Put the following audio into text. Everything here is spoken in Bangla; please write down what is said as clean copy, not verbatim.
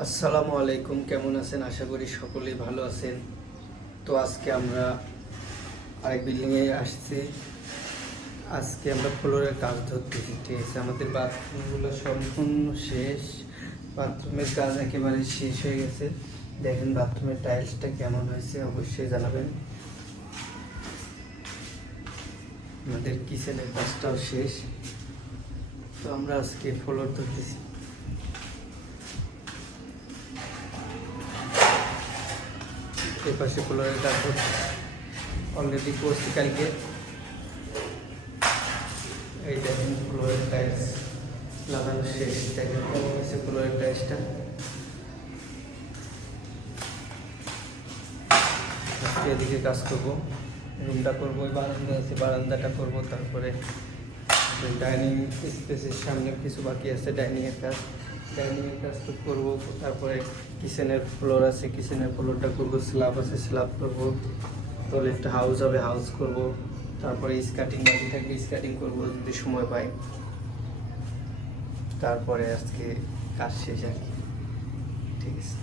আসসালামু আলাইকুম, কেমন আছেন? আশা করি সকলেই ভালো আছেন। তো আজকে আমরা আরেক বিল্ডিংয়ে আসছি। আজকে আমরা ফ্লোরের কাজ ধরতেছি, ঠিক আছে? আমাদের বাথরুমগুলো সম্পূর্ণ শেষ, বাথরুমের কাজ একেবারে শেষ হয়ে গেছে। দেখেন বাথরুমের টাইলসটা কেমন হয়েছে অবশ্যই জানাবেন। আমাদের কিচেনের কাজটাও শেষ। তো আমরা আজকে ফ্লোর ধরতেছি। এই পাশে ফ্লোরের কাজ অলরেডি করছি কালকে। এই দেখেন ফ্লোরের টাইলস লাগানো শেষ। দেখেন কেমন হয়েছে ফ্লোরের টাইলসটা। আজকে এদিকে কাজ করবো, রুমটা করবো, ওই বারান্দা আছে বারান্দাটা করবো, তারপরে ডাইনিং স্পেসের সামনে কিছু বাকি আছে ডাইনিংয়ের কাজ তো করবো। তারপরে কিচেনের ফ্লোর আছে, কিচেনের ফ্লোরটা করবো, স্ল্যাব আছে স্ল্যাব করবো, টয়লেটটা হাউস হবে হাউস করবো, তারপরে স্কার্টিং বাকি থাকবে স্কার্টিং করবো যদি সময় পাই। তারপরে আজকে কাজ শেষ আর কি, ঠিক আছে।